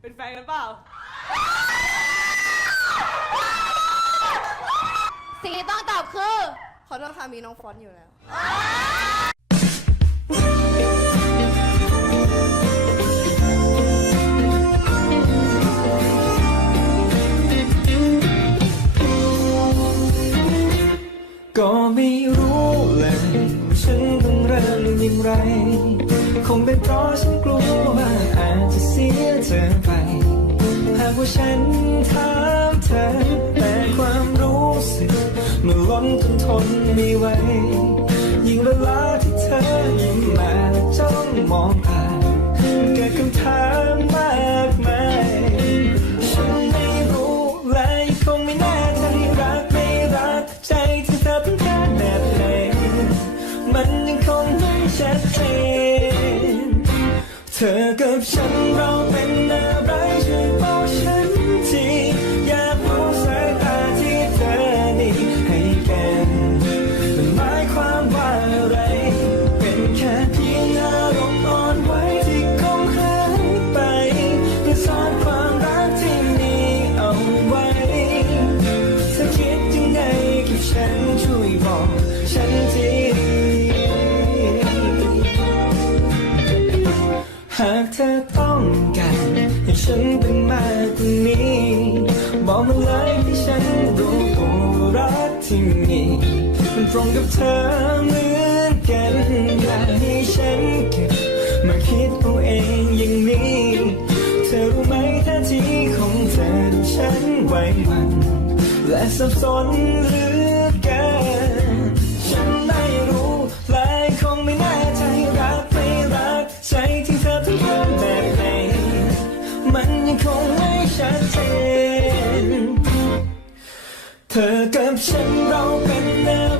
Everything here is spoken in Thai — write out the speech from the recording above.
เป็นแฟนกันเปล่าสิ่งที่ต้องตอบคือขอโทษค่ะมีน้องฟอนต์อยู่แล้วก็ไม่รู้เลยว่าฉันต้องเริ่มอย่างไรคงเป็นเพราะฉันกลัวว่าอาจจะเสียเธอไปหากว่าฉันถามเธอแต่ความรู้สึกมันล้นจนทนไม่ไหวยิ่งเวลาที่เธอยิ้มมาจ้องมองผ่านเกิดคำถามมากมายฉันไม่รู้และคงไม่แน่ใจรักไม่รักใจที่เธอต้องการแบบไหนมันยังคงไม่ชัดเจนเธอกับฉันเราเป็นอะไรช่วยบอกฉันทีอยากรู้สายตาที่เธอนี่ให้กันมันหมายความว่าอะไรเป็นแค่เพียงอารมณ์อ่อนไหวที่คงหายไปเพื่อซ่อนความรักที่มีเอาไว้เธอคิดยังไงกับฉันช่วยบอกฉันทีหากเธอต้องการให้ฉันเป็นมากกว่านี้บอกมาเลยที่ฉันรู้ตัวรักที่มีมันตรงกับเธอเหมือนกันอยากให้ฉันเก็บมาคิดเอาเองอย่างนี้เธอรู้ไหมท่าทีของเธอที่ฉันไว้มันและสับสนเหลือเกินฉันไม่รู้และคงไม่แน่ใจรักไม่รักใจที่เธอต้องการแบบไหนมันยังคงไม่ชัดเจนเธอกับฉันเราเป็นอะไร